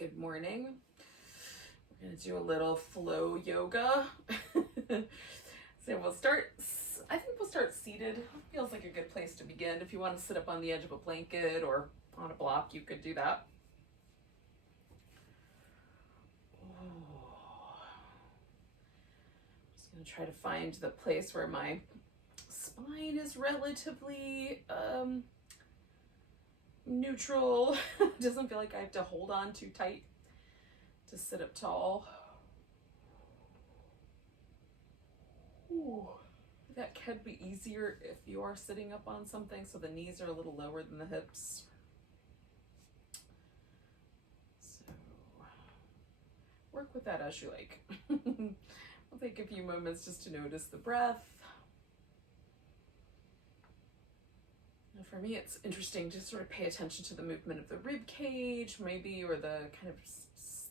Good morning. We're going to do a little flow yoga. So we'll start, I think we'll start seated. Feels like a good place to begin. If you want to sit up on the edge of a blanket or on a block, you could do that. Just going to try to find the place where my spine is relatively neutral. Doesn't feel like I have to hold on too tight to sit up tall. Ooh. That could be easier if you are sitting up on something, so the knees are a little lower than the hips. So work with that as you like. We'll take a few moments just to notice the breath. And for me, it's interesting to sort of pay attention to the movement of the rib cage, maybe, or the kind of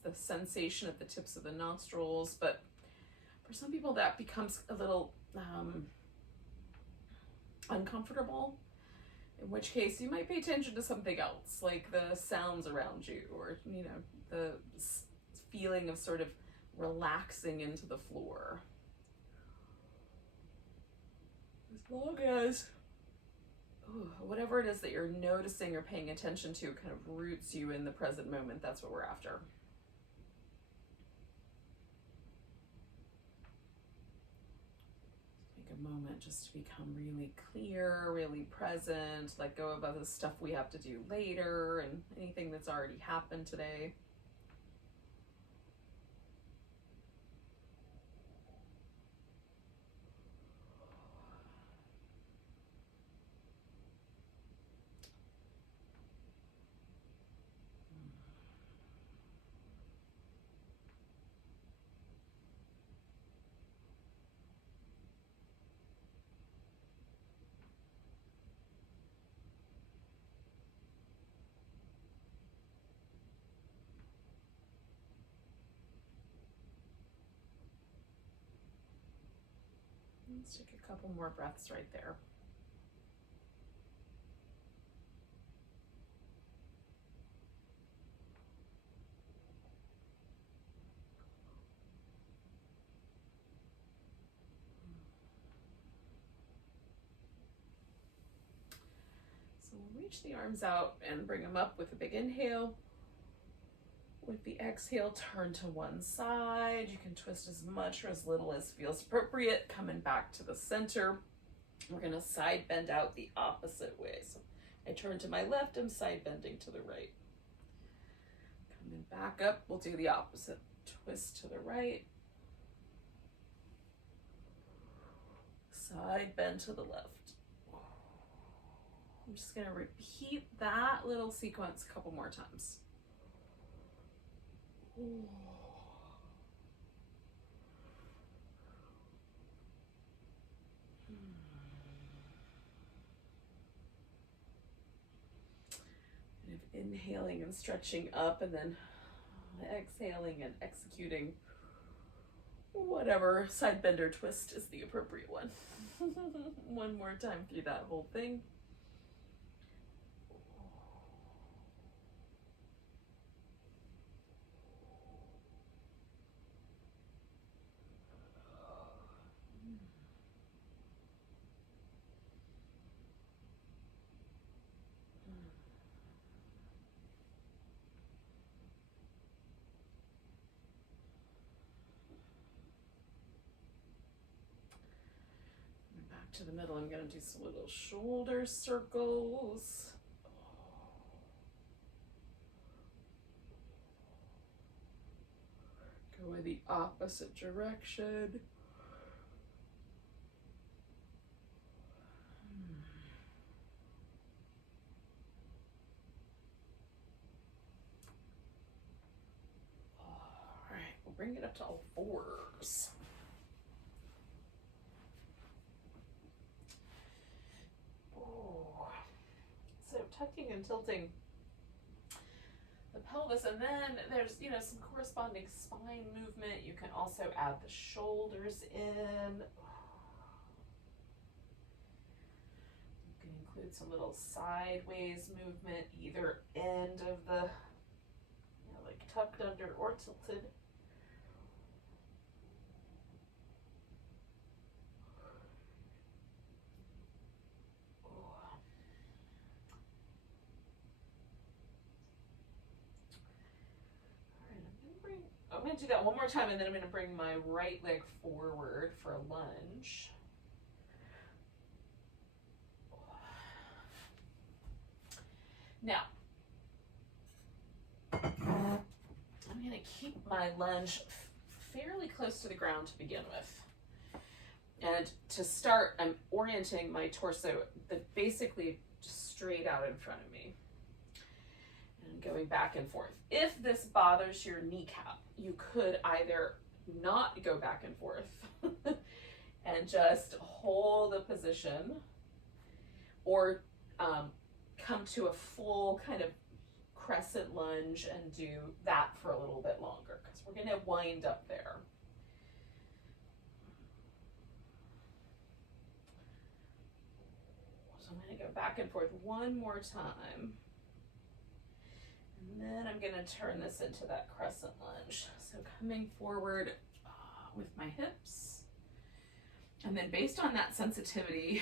the sensation of the tips of the nostrils. But for some people, that becomes a little uncomfortable, in which case you might pay attention to something else, like the sounds around you, or, you know, the feeling of sort of relaxing into the floor. As long as whatever it is that you're noticing or paying attention to kind of roots you in the present moment, that's what we're after. Take a moment just to become really clear, really present, let go of other stuff we have to do later and anything that's already happened today. Let's take a couple more breaths right there. So we'll reach the arms out and bring them up with a big inhale. With the exhale, turn to one side. You can twist as much or as little as feels appropriate. Coming back to the center. We're going to side bend out the opposite way. So I turn to my left, I'm side bending to the right. Coming back up, we'll do the opposite. Twist to the right. Side bend to the left. I'm just going to repeat that little sequence a couple more times. Inhaling and stretching up, and then exhaling and executing whatever side bender twist is the appropriate one. One more time through that whole thing. To the middle, I'm going to do some little shoulder circles. Go in the opposite direction. All right, we'll bring it up to all fours. Tucking and tilting the pelvis, and then there's, you know, some corresponding spine movement. You can also add the shoulders in. You can include some little sideways movement, either end of the, you know, like tucked under or tilted. I'm going to do that one more time, and then I'm going to bring my right leg forward for a lunge. Now, I'm going to keep my lunge fairly close to the ground to begin with. And to start, I'm orienting my torso basically just straight out in front of me. And going back and forth. If this bothers your kneecap, you could either not go back and forth and just hold a position, or come to a full kind of crescent lunge and do that for a little bit longer, because we're going to wind up there. So I'm going to go back and forth one more time. And then I'm going to turn this into that crescent lunge. So coming forward with my hips. And then based on that sensitivity,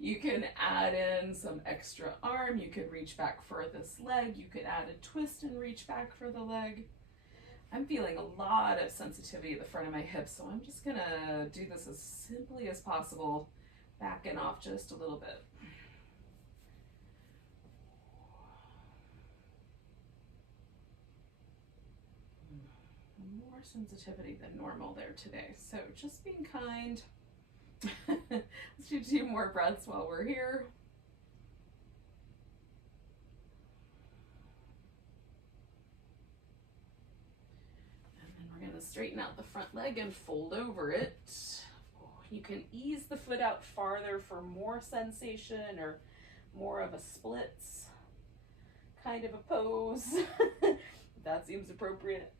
you can add in some extra arm. You could reach back for this leg. You could add a twist and reach back for the leg. I'm feeling a lot of sensitivity at the front of my hips, so I'm just going to do this as simply as possible, backing off just a little bit. More sensitivity than normal there today, so just being kind. Let's do 2 more breaths while we're here. And then we're going to straighten out the front leg and fold over it. You can ease the foot out farther for more sensation or more of a splits kind of a pose. That seems appropriate.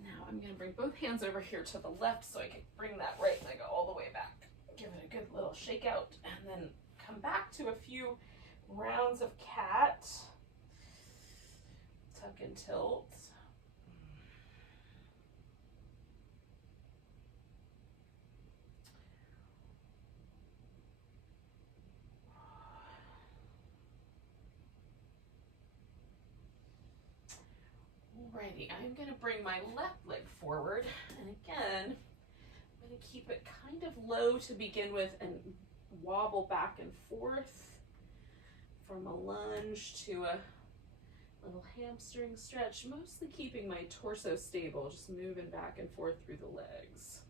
Now I'm going to bring both hands over here to the left so I can bring that right leg all the way back. Give it a good little shake out, and then come back to a few rounds of cat. Tuck and tilt. Alrighty, I'm going to bring my left leg forward, and again, I'm going to keep it kind of low to begin with and wobble back and forth from a lunge to a little hamstring stretch, mostly keeping my torso stable, just moving back and forth through the legs.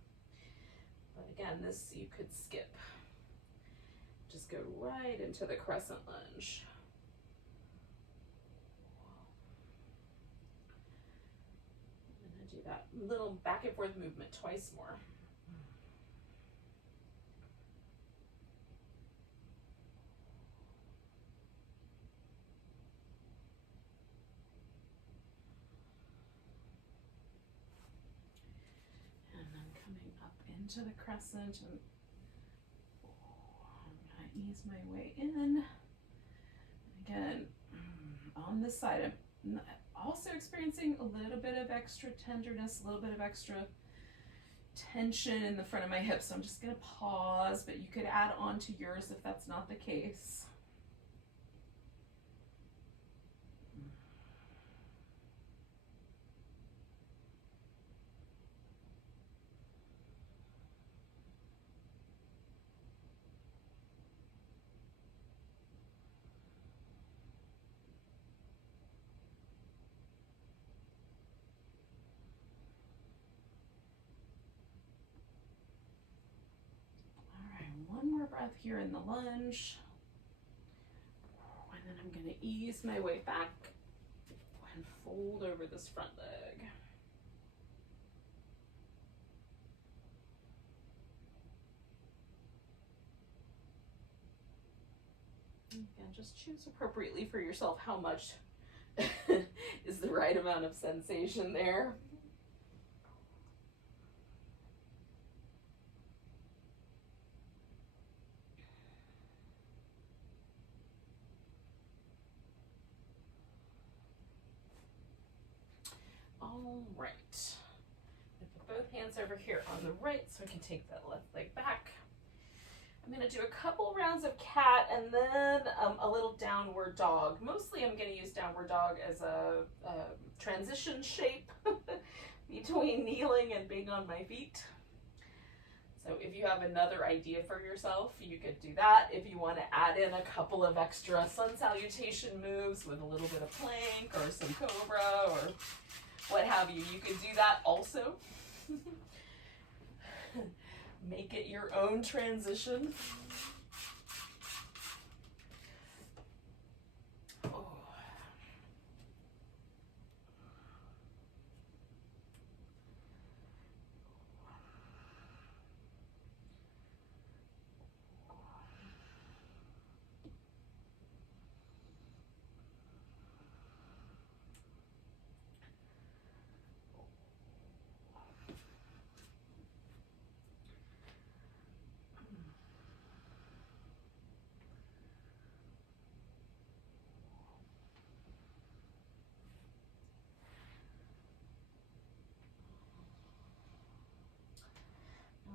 But again, this you could skip. Just go right into the crescent lunge. That little back and forth movement twice more. And then coming up into the crescent, and I'm going to ease my way in. Again, on this side, I'm also experiencing a little bit of extra tenderness, a little bit of extra tension in the front of my hips. So I'm just going to pause, but you could add on to yours if that's not the case. One more breath here in the lunge, and then I'm going to ease my way back and fold over this front leg. Again, just choose appropriately for yourself how much is the right amount of sensation there. All right. Put both hands over here on the right so I can take that left leg back. I'm going to do a couple rounds of cat and then a little downward dog. Mostly I'm going to use downward dog as a transition shape between kneeling and being on my feet. So if you have another idea for yourself, you could do that. If you want to add in a couple of extra sun salutation moves with a little bit of plank or some cobra or what have you, you could do that also. Make it your own transition.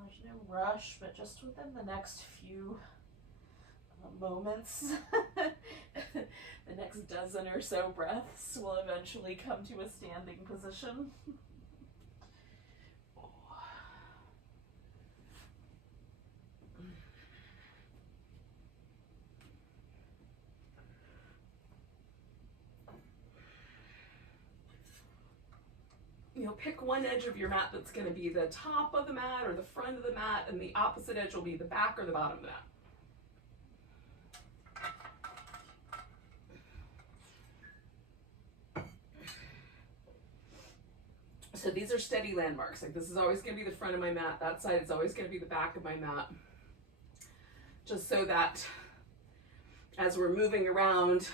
There's no rush, but just within the next few moments, the next dozen or so breaths will eventually come to a standing position. You know, pick one edge of your mat that's going to be the top of the mat or the front of the mat, and the opposite edge will be the back or the bottom of the mat. So these are steady landmarks. Like, this is always going to be the front of my mat. That side is always going to be the back of my mat. Just so that as we're moving around,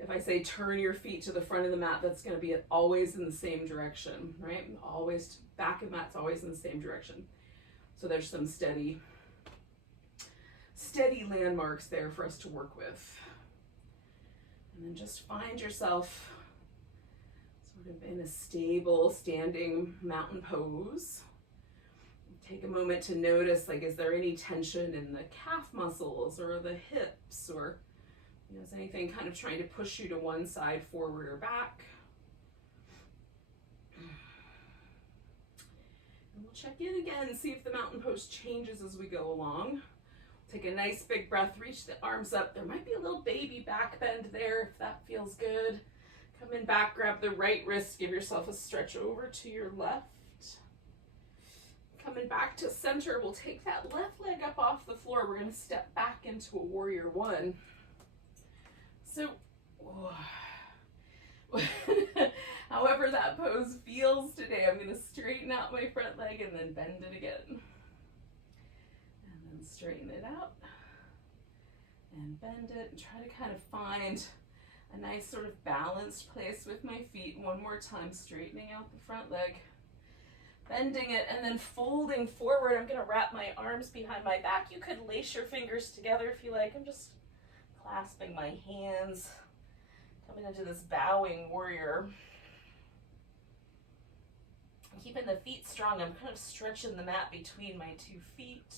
if I say turn your feet to the front of the mat, that's going to be always in the same direction, right? Always, back of the mat's always in the same direction. So there's some steady landmarks there for us to work with. And then just find yourself sort of in a stable standing mountain pose. Take a moment to notice, like, is there any tension in the calf muscles or the hips, or is anything kind of trying to push you to one side, forward or back? And we'll check in again and see if the mountain pose changes as we go along. Take a nice big breath, reach the arms up. There might be a little baby back bend there if that feels good. Coming back, grab the right wrist, give yourself a stretch over to your left. Coming back to center, we'll take that left leg up off the floor. We're going to step back into a warrior one. So, however that pose feels today, I'm going to straighten out my front leg and then bend it again. And then straighten it out and bend it, and try to kind of find a nice sort of balanced place with my feet. One more time, straightening out the front leg, bending it, and then folding forward. I'm going to wrap my arms behind my back. You could lace your fingers together if you like. I'm just clasping my hands, coming into this bowing warrior. Keeping the feet strong, I'm kind of stretching the mat between my 2 feet.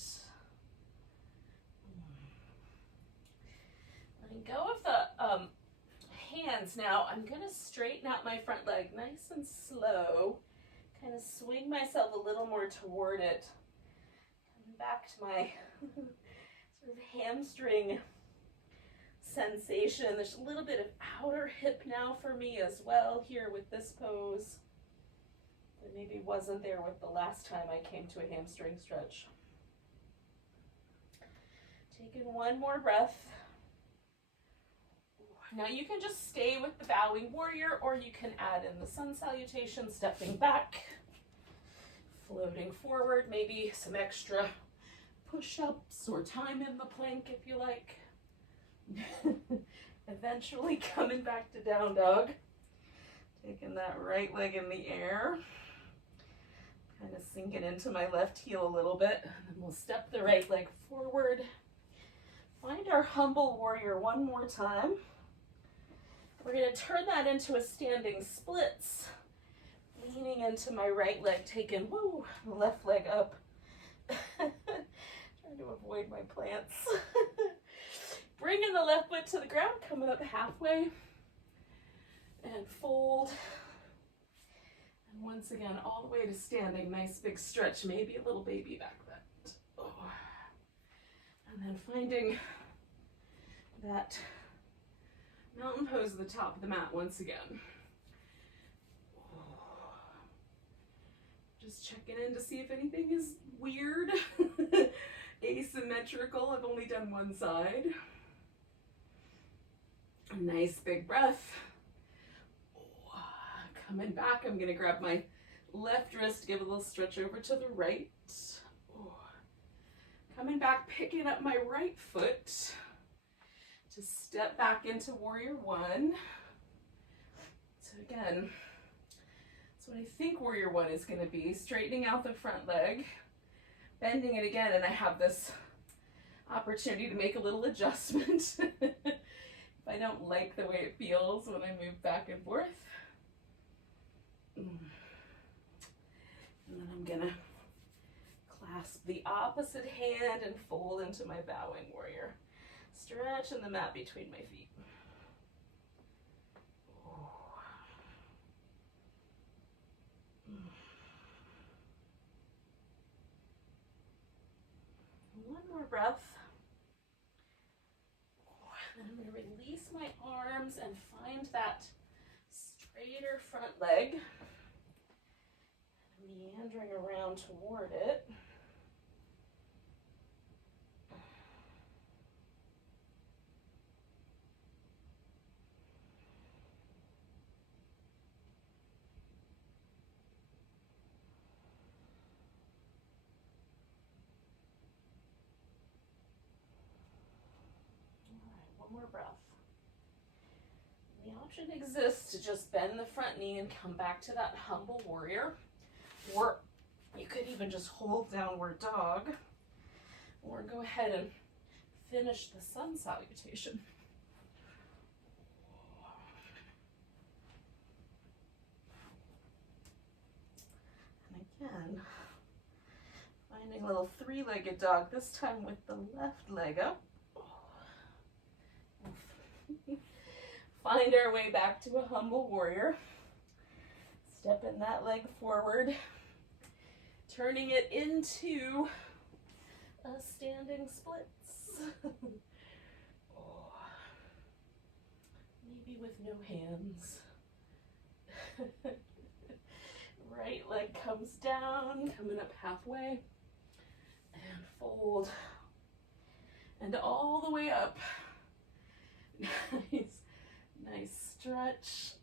Letting go of the hands now. I'm going to straighten out my front leg nice and slow. Kind of swing myself a little more toward it. Coming back to my sort of hamstring sensation. There's a little bit of outer hip now for me as well here with this pose. That maybe wasn't there with the last time I came to a hamstring stretch. Taking one more breath. Now you can just stay with the bowing warrior, or you can add in the sun salutation, stepping back, floating forward, maybe some extra push-ups or time in the plank if you like. Eventually coming back to down dog. Taking that right leg in the air. Kind of sinking into my left heel a little bit. And then we'll step the right leg forward. Find our humble warrior one more time. We're going to turn that into a standing splits. Leaning into my right leg, taking, woo, the left leg up. Trying to avoid my plants. Bringing the left foot to the ground, coming up halfway. And fold. And once again, all the way to standing. Nice big stretch, maybe a little baby back bend. Oh. And then finding that mountain pose at the top of the mat once again. Just checking in to see if anything is weird, asymmetrical. I've only done one side. A nice big breath. Coming back, I'm gonna grab my left wrist, give a little stretch over to the right. Coming back, picking up my right foot to step back into warrior one. So again, that's what I think warrior one is gonna be, straightening out the front leg, bending it again, and I have this opportunity to make a little adjustment if I don't like the way it feels when I move back and forth. And then I'm gonna clasp the opposite hand and fold into my bowing warrior. Stretching the mat between my feet. One more breath. And I'm going to release my arms and find that straighter front leg. Meandering around toward it. More breath. The option exists to just bend the front knee and come back to that humble warrior, or you could even just hold downward dog, or go ahead and finish the sun salutation. And again, finding a little three-legged dog, this time with the left leg up. Find our way back to a humble warrior. Stepping that leg forward, turning it into a standing splits. Maybe with no hands. Right leg comes down, coming up halfway, and fold. And all the way up. Nice stretch.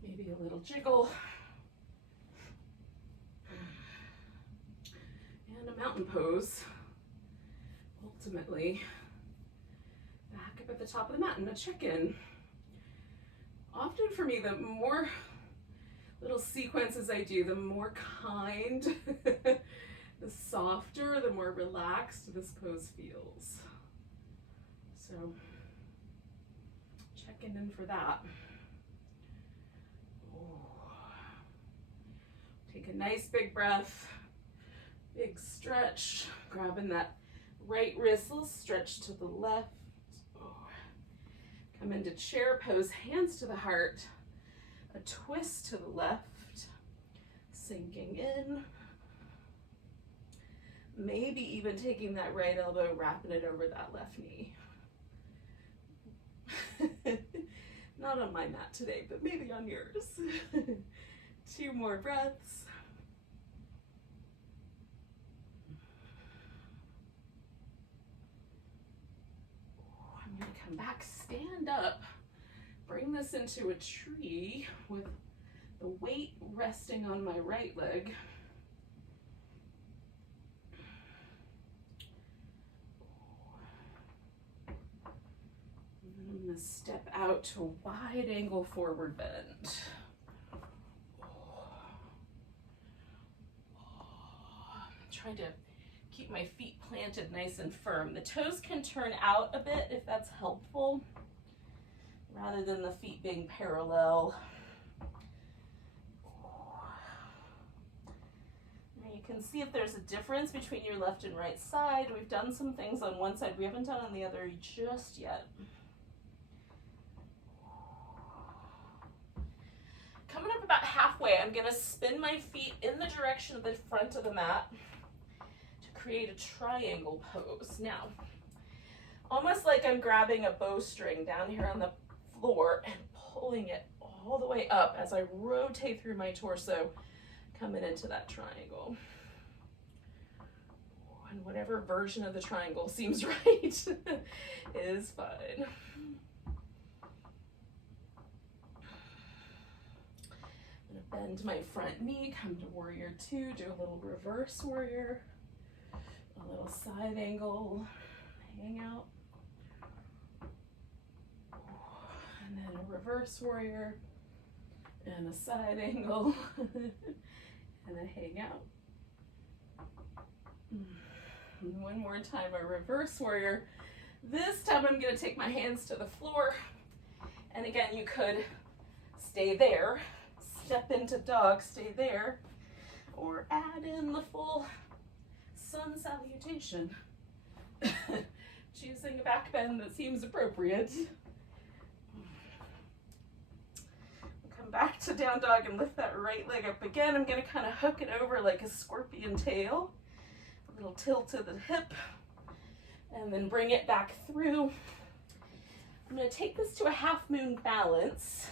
Maybe a little jiggle. And a mountain pose. Ultimately, back up at the top of the mat and a check-in. Often for me, the more little sequences I do, the more kind, the softer, the more relaxed this pose feels. So, checking in for that. Take a nice big breath, big stretch, grabbing that right wrist, little stretch to the left. Come into chair pose, hands to the heart, a twist to the left, sinking in. Maybe even taking that right elbow, wrapping it over that left knee. Not on my mat today, but maybe on yours. 2 more breaths. I'm going to come back, stand up, bring this into a tree with the weight resting on my right leg. I'm going to step out to a wide angle forward bend. Trying to keep my feet planted nice and firm. The toes can turn out a bit if that's helpful, rather than the feet being parallel. can see if there's a difference between your left and right side. We've done some things on one side we haven't done on the other just yet. Coming up about halfway, I'm going to spin my feet in the direction of the front of the mat to create a triangle pose. Now, almost like I'm grabbing a bowstring down here on the floor and pulling it all the way up as I rotate through my torso, coming into that triangle. And whatever version of the triangle seems right is fine. I'm gonna bend my front knee, come to warrior two, do a little reverse warrior, a little side angle, hang out, and then a reverse warrior, and a side angle, and a hang out. And one more time, a reverse warrior. This time I'm going to take my hands to the floor, and again, you could stay there, step into dog, stay there, or add in the full sun salutation, choosing a back bend that seems appropriate. Come back to down dog and lift that right leg up again. I'm going to kind of hook it over like a scorpion tail, a little tilt to the hip, and then bring it back through. I'm going to take this to a half moon balance.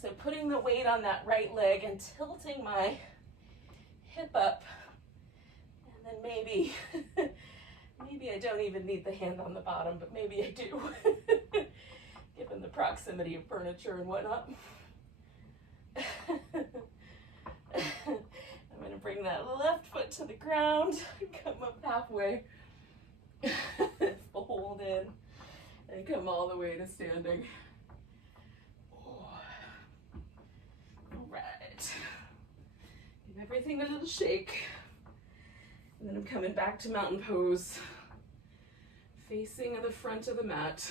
So putting the weight on that right leg and tilting my hip up, and then maybe I don't even need the hand on the bottom, but maybe I do, given the proximity of furniture and whatnot. I'm going to bring that left foot to the ground, come up halfway, fold in, and come all the way to standing. All right. Give everything a little shake. And then I'm coming back to mountain pose, facing the front of the mat,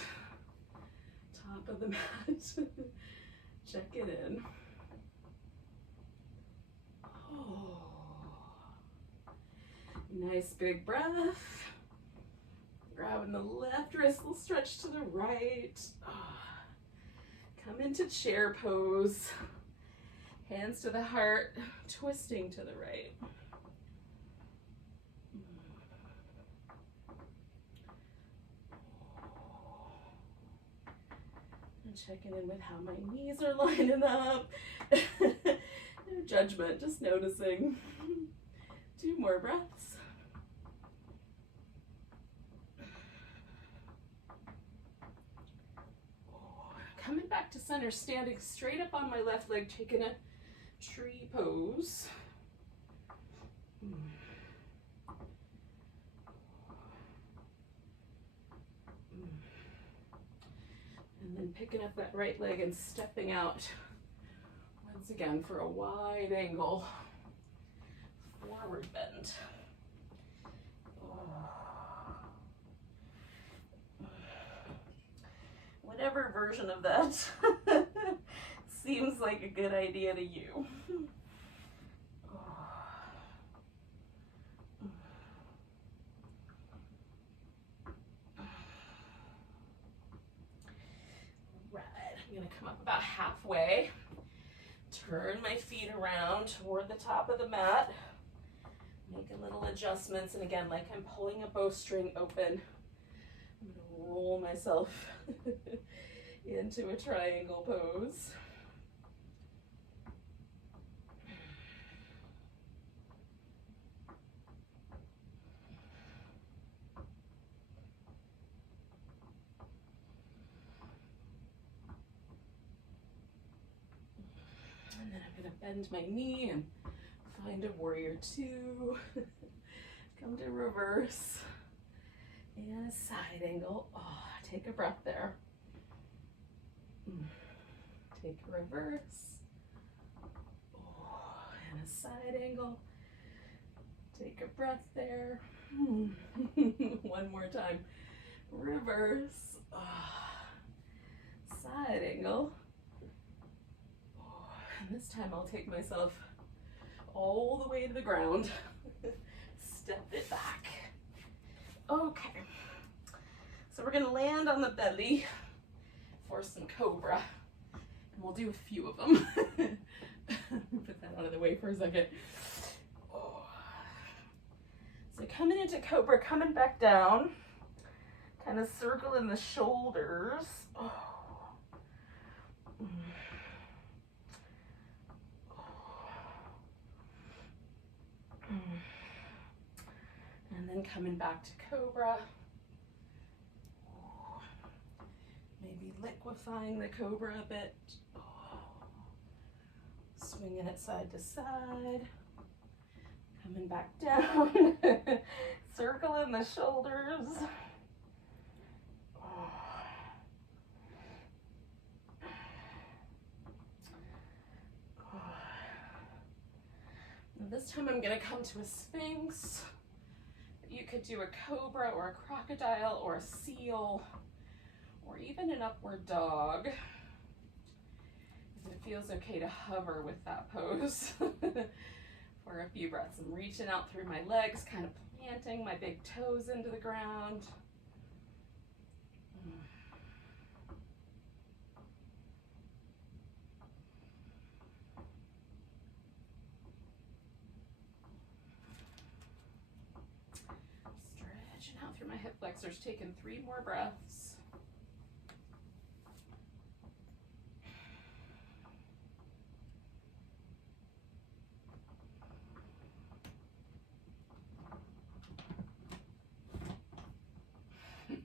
top of the mat. Check it in. Oh. Nice big breath. Grabbing the left wrist, little stretch to the right. Come into chair pose. Hands to the heart, twisting to the right. And checking in with how my knees are lining up. No judgment, just noticing. 2 more breaths. Coming back to center, standing straight up on my left leg, taking a tree pose. And then picking up that right leg and stepping out once again for a wide angle forward bend. Whatever version of that seems like a good idea to you. Right, I'm going to come up about halfway, turn my feet around toward the top of the mat, make a little adjustments, and again, like I'm pulling a bowstring open, I'm going to roll myself into a triangle pose. And then I'm going to bend my knee and find a warrior two. Come to reverse. And a side angle. Oh, take a breath there. Take a reverse. Oh, and a side angle. Take a breath there. One more time. Reverse. Oh, side angle. Oh, and this time I'll take myself all the way to the ground. step it back. Okay, so we're gonna land on the belly for some cobra, and we'll do a few of them. Put that out of the way for a second. Oh. So coming into cobra, coming back down, kind of circling the shoulders. Oh. And then coming back to cobra. Maybe liquefying the cobra a bit. Swinging it side to side. Coming back down. Circling the shoulders. This time I'm going to come to a Sphinx. You could do a cobra or a crocodile or a seal or even an upward dog. If it feels okay to hover with that pose for a few breaths. I'm reaching out through my legs, kind of planting my big toes into the ground. Stretching out through my hip flexors, taking 3 more breaths.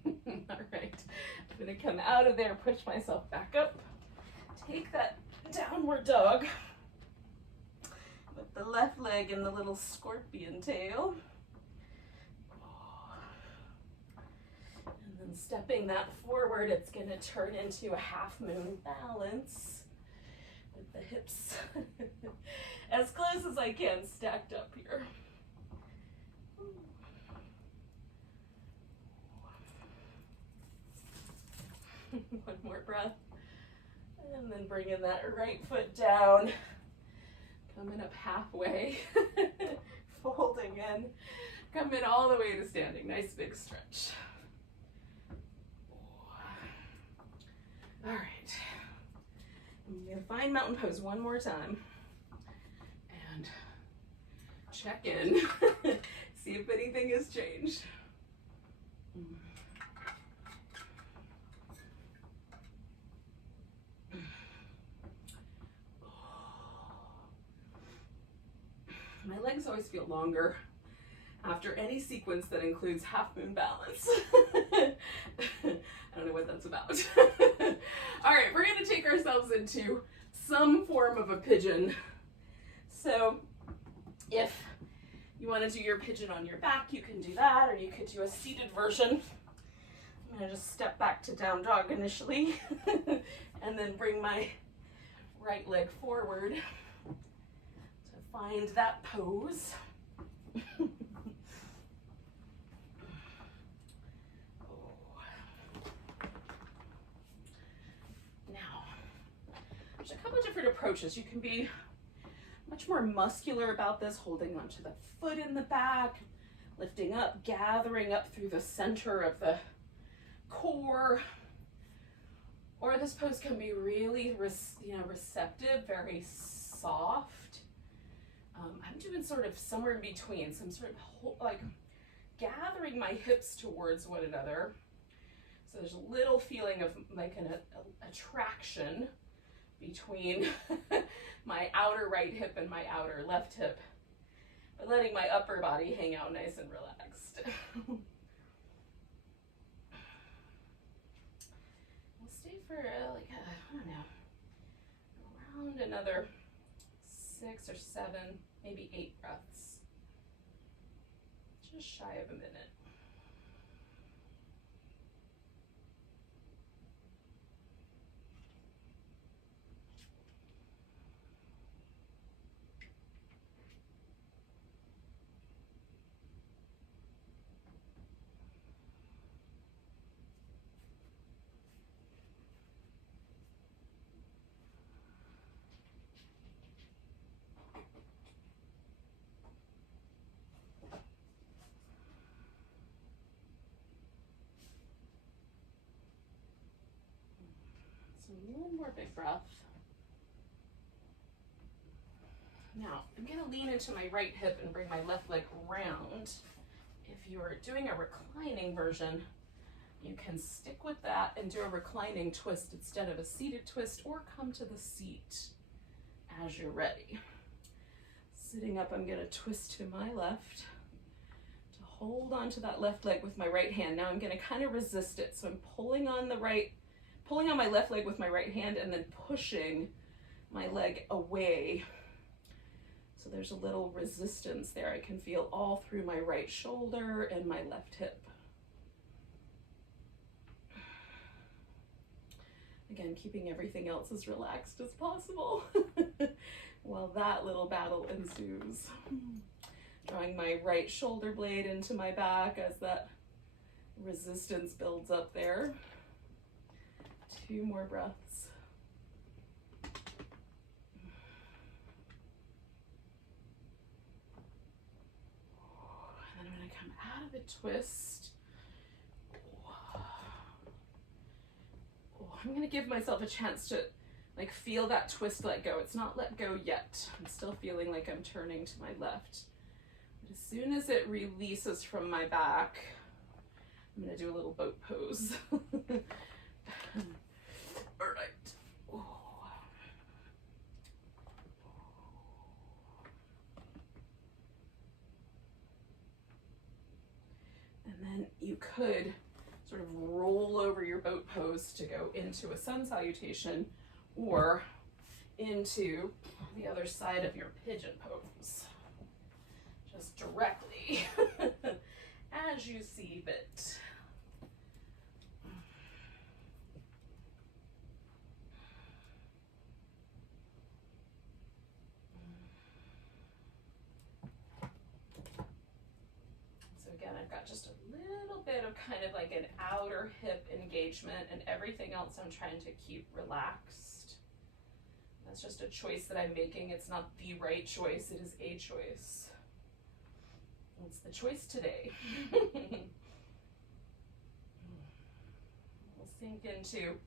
All right, I'm gonna come out of there, push myself back up, take that downward dog with the left leg in the little scorpion tail. And then stepping that forward, it's gonna turn into a half moon balance with the hips as close as I can stacked up here. One more breath. And then bringing that right foot down. Coming up halfway. Folding in. Coming all the way to standing. Nice big stretch. All right. I'm going to find mountain pose one more time. And check in. See if anything has changed. My legs always feel longer after any sequence that includes half moon balance. I don't know what that's about. All right, we're gonna take ourselves into some form of a pigeon. So if you wanna do your pigeon on your back, you can do that, or you could do a seated version. I'm gonna just step back to down dog initially, and then bring my right leg forward. Find that pose. Now, there's a couple of different approaches. You can be much more muscular about this, holding onto the foot in the back, lifting up, gathering up through the center of the core. Or this pose can be really receptive, very soft. I'm doing sort of somewhere in between. So I'm sort of like gathering my hips towards one another. So there's a little feeling of like an attraction between my outer right hip and my outer left hip, but letting my upper body hang out nice and relaxed. We'll stay for I don't know, around another 6 or 7, maybe 8 breaths. Just shy of a minute. one more big breath. Now, I'm going to lean into my right hip and bring my left leg round. If you're doing a reclining version, you can stick with that and do a reclining twist instead of a seated twist, or come to the seat as you're ready. Sitting up, I'm going to twist to my left to hold on to that left leg with my right hand. Now I'm going to kind of resist it. So I'm pulling on my left leg with my right hand and then pushing my leg away. So there's a little resistance there. I can feel all through my right shoulder and my left hip. Again, keeping everything else as relaxed as possible while that little battle ensues. Drawing my right shoulder blade into my back as that resistance builds up there. 2 more breaths. And then I'm going to come out of a twist. I'm going to give myself a chance to feel that twist let go. It's not let go yet. I'm still feeling like I'm turning to my left. But as soon as it releases from my back, I'm going to do a little boat pose. All right. And then you could sort of roll over your boat pose to go into a sun salutation, or into the other side of your pigeon pose. Just directly as you see fit. Again, I've got just a little bit of kind of like an outer hip engagement, and everything else I'm trying to keep relaxed. That's just a choice that I'm making. It's not the right choice, it is a choice. It's the choice today. We'll sink into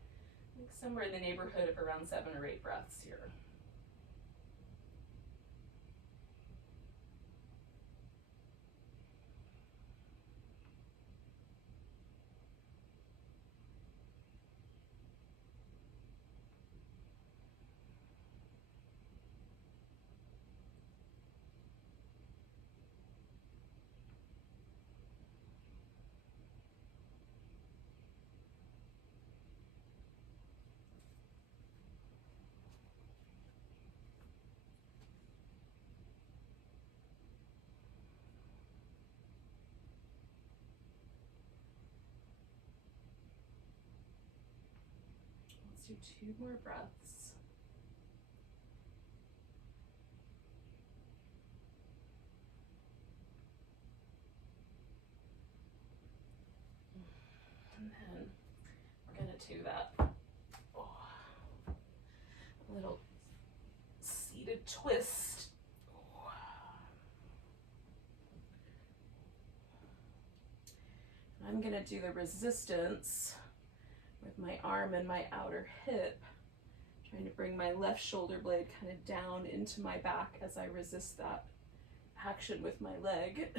somewhere in the neighborhood of around 7 or 8 breaths here. Do 2 more breaths. And then we're going to do that little seated twist. I'm going to do the resistance with my arm and my outer hip, trying to bring my left shoulder blade kind of down into my back as I resist that action with my leg.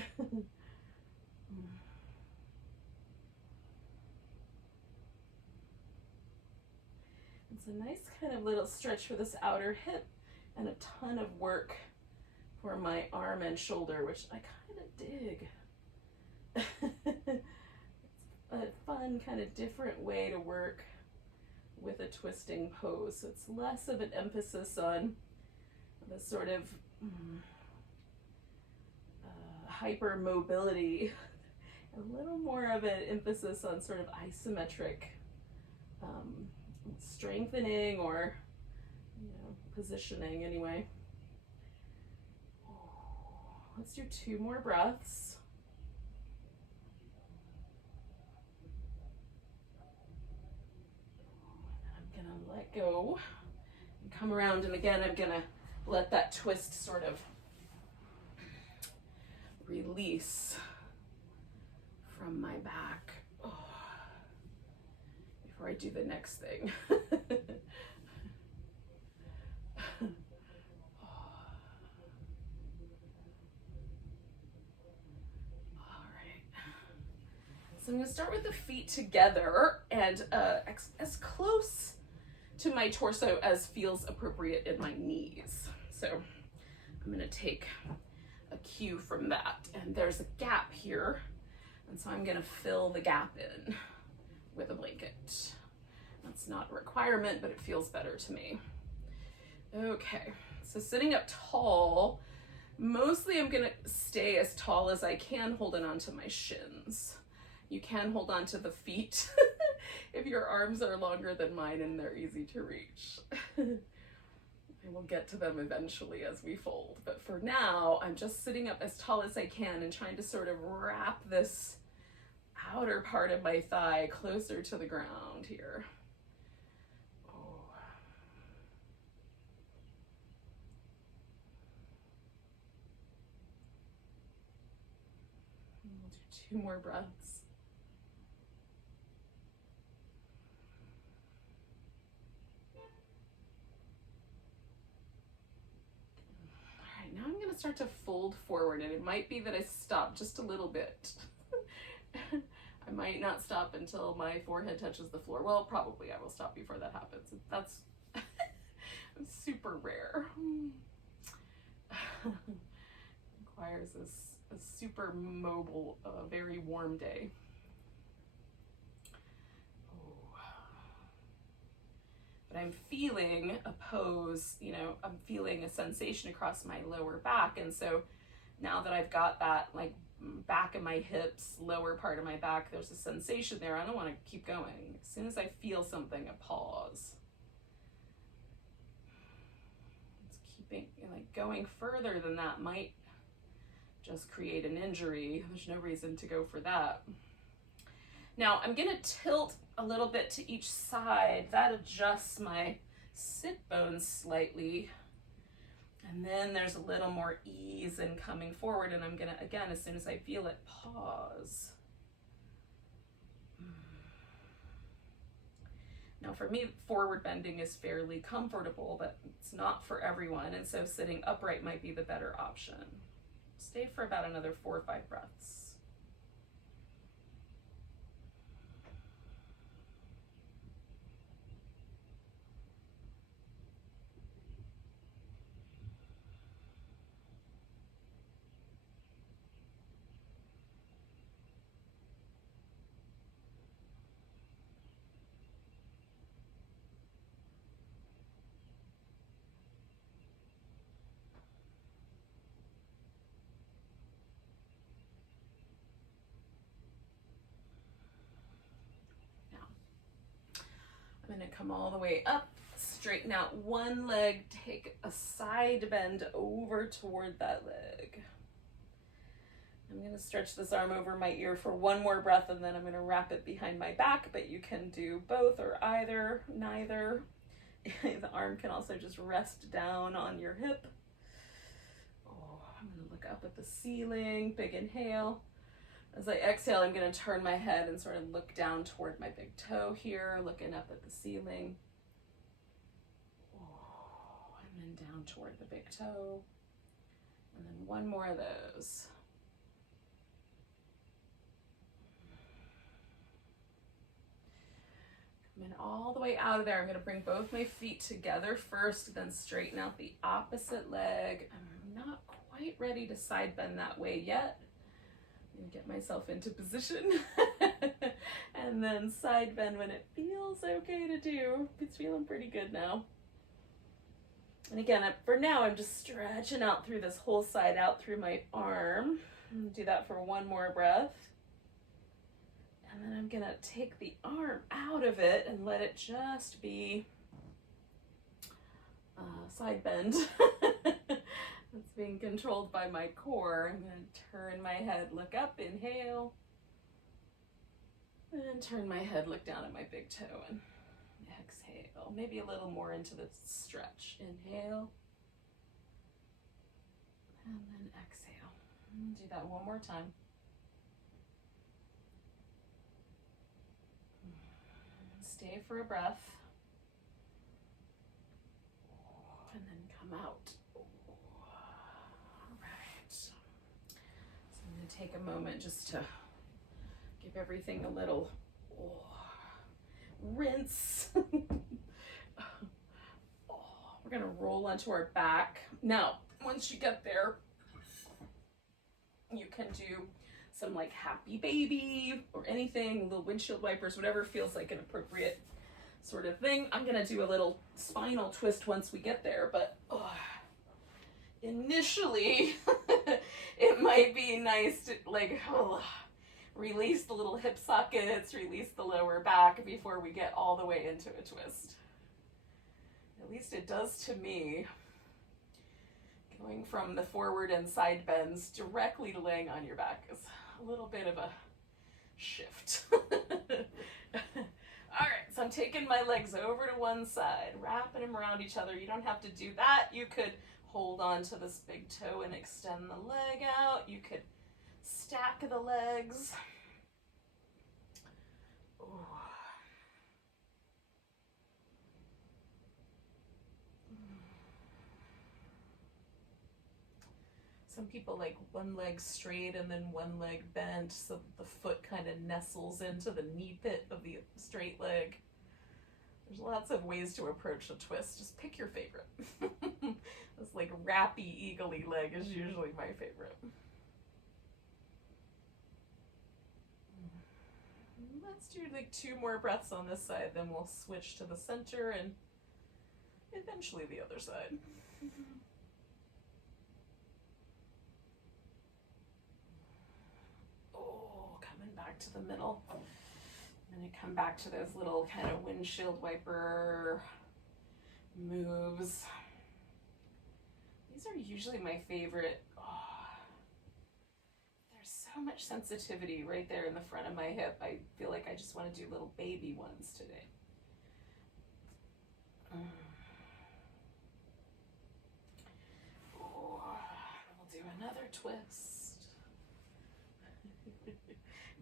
It's a nice kind of little stretch for this outer hip, and a ton of work for my arm and shoulder, which I kind of dig. A fun kind of different way to work with a twisting pose. So it's less of an emphasis on the sort of hyper mobility, a little more of an emphasis on sort of isometric strengthening, or positioning anyway. Let's do 2 more breaths. Let go and come around, and again I'm gonna let that twist sort of release from my back before I do the next thing. I'm gonna start with the feet together and as close to my torso as feels appropriate in my knees. So I'm gonna take a cue from that. And there's a gap here. And so I'm gonna fill the gap in with a blanket. That's not a requirement, but it feels better to me. Okay, so sitting up tall, mostly I'm gonna stay as tall as I can, holding onto my shins. You can hold on to the feet if your arms are longer than mine and they're easy to reach. I will get to them eventually as we fold, but for now, I'm just sitting up as tall as I can and trying to sort of wrap this outer part of my thigh closer to the ground here. We'll do 2 more breaths. All right, now I'm going to start to fold forward, and it might be that I stop just a little bit. I might not stop until my forehead touches the floor. Well, probably I will stop before that happens. That's super rare. Requires a super mobile, very warm day. But I'm feeling a pose, you know, I'm feeling a sensation across my lower back. And so now that I've got that like back of my hips, lower part of my back, there's a sensation there. I don't want to keep going. As soon as I feel something, a pause. It's keeping, like, going further than that might just create an injury. There's no reason to go for that. Now I'm gonna tilt a little bit to each side. That adjusts my sit bones slightly. And then there's a little more ease in coming forward, and I'm gonna, again, as soon as I feel it, pause. Now for me, forward bending is fairly comfortable, but it's not for everyone, and so sitting upright might be the better option. Stay for about another 4 or 5 breaths. I'm gonna come all the way up, straighten out one leg, take a side bend over toward that leg. I'm gonna stretch this arm over my ear for 1 more breath, and then I'm gonna wrap it behind my back, but you can do both or either, neither. The arm can also just rest down on your hip. Oh, I'm gonna look up at the ceiling, big inhale. As I exhale, I'm going to turn my head and sort of look down toward my big toe here, looking up at the ceiling. Oh, and then down toward the big toe. And then 1 more of those. Coming all the way out of there. I'm going to bring both my feet together first, then straighten out the opposite leg. I'm not quite ready to side bend that way yet. And get myself into position and then side bend when it feels okay to do. It's feeling pretty good now. And again, for now, I'm just stretching out through this whole side out through my arm. Do that for 1 more breath. And then I'm gonna take the arm out of it and let it just be side bend. It's being controlled by my core. I'm going to turn my head, look up, inhale, and turn my head, look down at my big toe, and exhale. Maybe a little more into the stretch. Inhale, and then exhale. Do that 1 more time. Stay for a breath, and then come out. Take a moment just to Give everything a little rinse. We're gonna roll onto our back. Now, once you get there, you can do some like happy baby or anything, little windshield wipers, whatever feels like an appropriate sort of thing. I'm gonna do a little spinal twist once we get there, but initially it might be nice to like release the little hip sockets, release the lower back before we get all the way into a twist. At least it does to me. Going from the forward and side bends directly to laying on your back is a little bit of a shift. All right, so I'm taking my legs over to one side, wrapping them around each other. You don't have to do that. You could hold on to this big toe and extend the leg out. You could stack the legs. Ooh. Some people like one leg straight and then one leg bent so that the foot kind of nestles into the knee pit of the straight leg. There's lots of ways to approach a twist. Just pick your favorite. This like wrappy, eagle-y leg is usually my favorite. Let's do like 2 more breaths on this side, then we'll switch to the center and eventually the other side. Back to the middle. And you come back to those little kind of windshield wiper moves. These are usually my favorite. There's so much sensitivity right there in the front of my hip. I feel like I just want to do little baby ones today. We'll do another twist.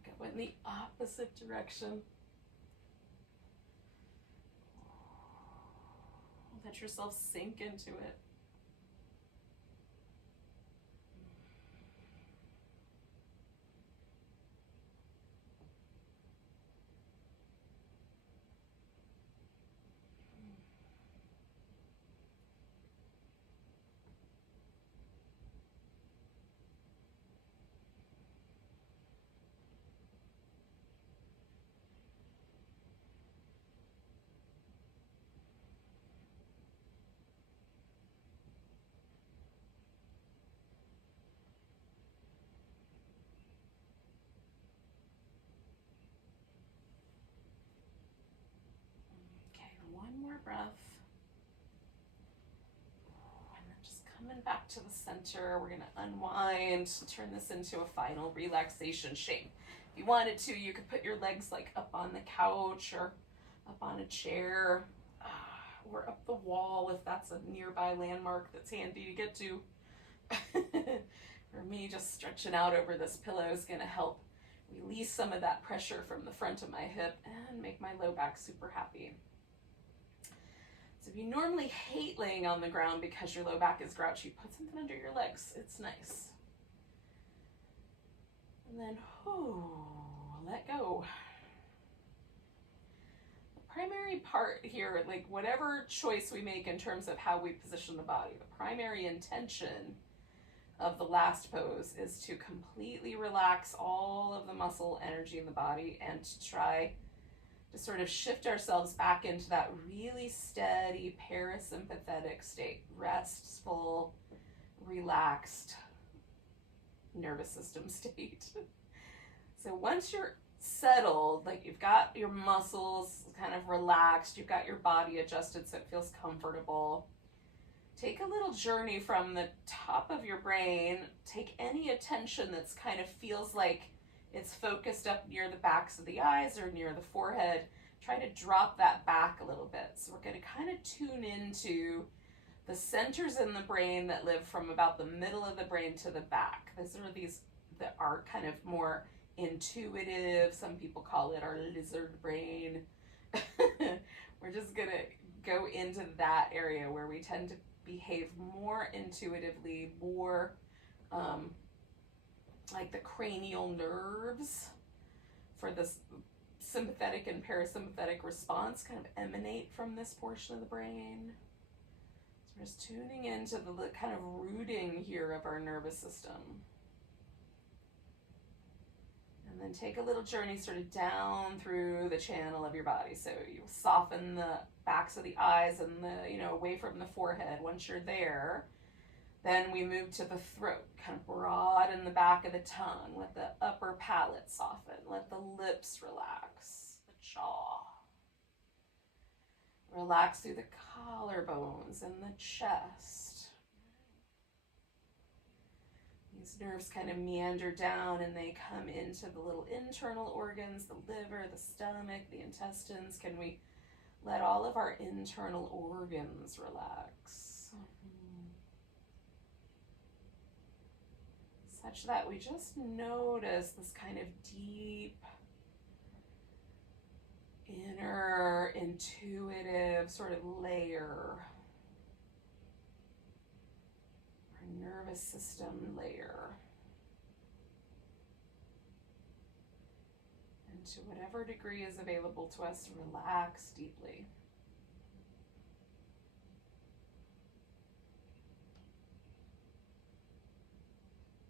Go in the opposite direction. Let yourself sink into it. One more breath. And then just coming back to the center, we're gonna unwind, turn this into a final relaxation shape. If you wanted to, you could put your legs like up on the couch or up on a chair or up the wall if that's a nearby landmark that's handy to get to. For me, just stretching out over this pillow is gonna help release some of that pressure from the front of my hip and make my low back super happy. So if you normally hate laying on the ground because your low back is grouchy, put something under your legs. It's nice. And then, let go. The primary part here, like whatever choice we make in terms of how we position the body, the primary intention of the last pose is to completely relax all of the muscle energy in the body and to try to sort of shift ourselves back into that really steady parasympathetic state, restful, relaxed nervous system state. So once you're settled, like you've got your muscles kind of relaxed, you've got your body adjusted so it feels comfortable, take a little journey from the top of your brain, take any attention that's kind of feels like it's focused up near the backs of the eyes or near the forehead. Try to drop that back a little bit. So we're going to kind of tune into the centers in the brain that live from about the middle of the brain to the back. Those are these that are kind of more intuitive. Some people call it our lizard brain. We're just going to go into that area where we tend to behave more intuitively, more like the cranial nerves for this sympathetic and parasympathetic response kind of emanate from this portion of the brain. So we're just tuning into the kind of rooting here of our nervous system. And then take a little journey sort of down through the channel of your body. So you soften the backs of the eyes and away from the forehead. Once you're there, then we move to the throat. Kind of broaden the back of the tongue. Let the upper palate soften. Let the lips relax. The jaw. Relax through the collarbones and the chest. These nerves kind of meander down and they come into the little internal organs, the liver, the stomach, the intestines. Can we let all of our internal organs relax? Such that we just notice this kind of deep, inner, intuitive sort of layer. Nervous system layer, and to whatever degree is available to us, relax deeply.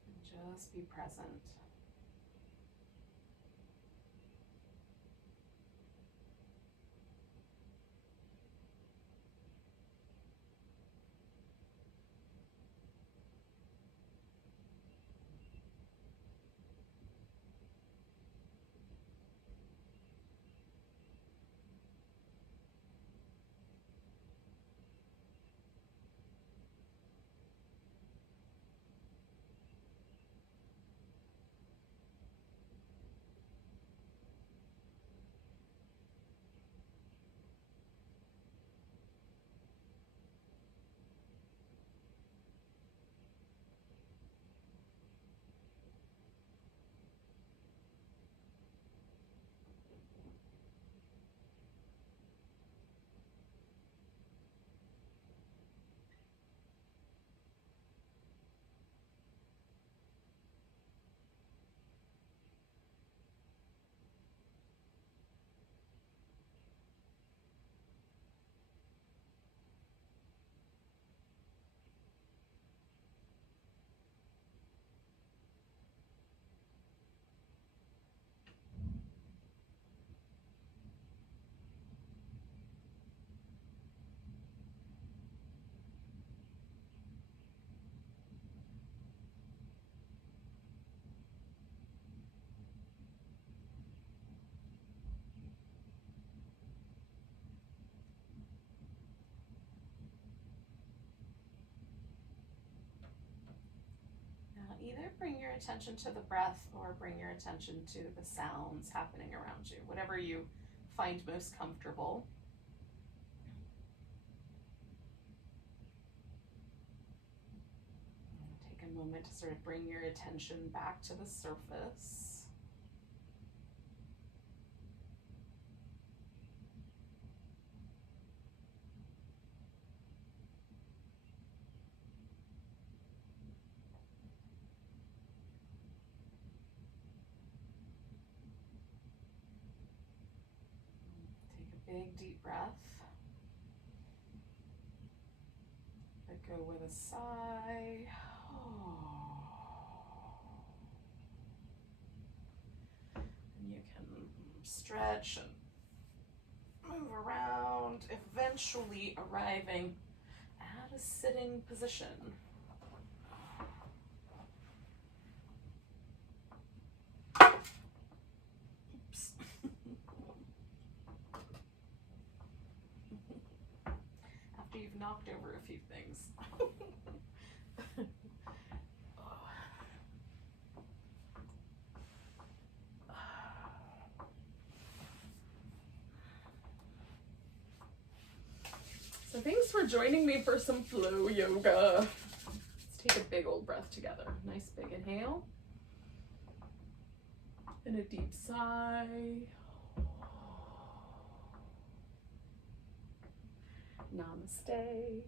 And just be present. Either bring your attention to the breath or bring your attention to the sounds happening around you, whatever you find most comfortable. Take a moment to sort of bring your attention back to the surface. Big deep breath. Let go with a sigh. And you can stretch and move around, eventually arriving at a sitting position. You've knocked over a few things. So thanks for joining me for some flow yoga. Let's take a big old breath together. Nice big inhale. And a deep sigh. Namaste.